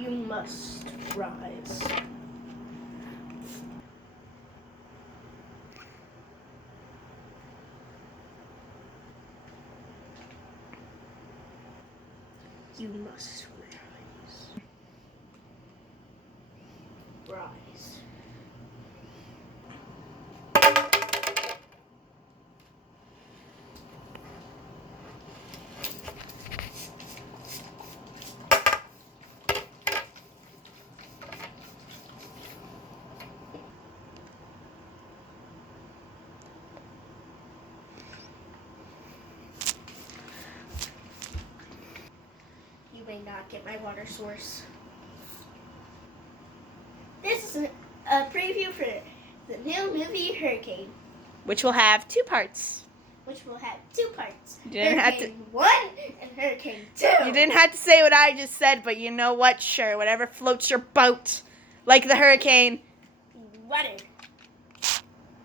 You must rise. You must rise. Rise. You may not get my water source. This is a preview for the new movie Hurricane, Which will have 2 parts. which will have 2 parts. You didn't have to- Hurricane 1 and Hurricane 2. You didn't have to say what I just said, but you know what? Sure, whatever floats your boat. Like the hurricane. Water.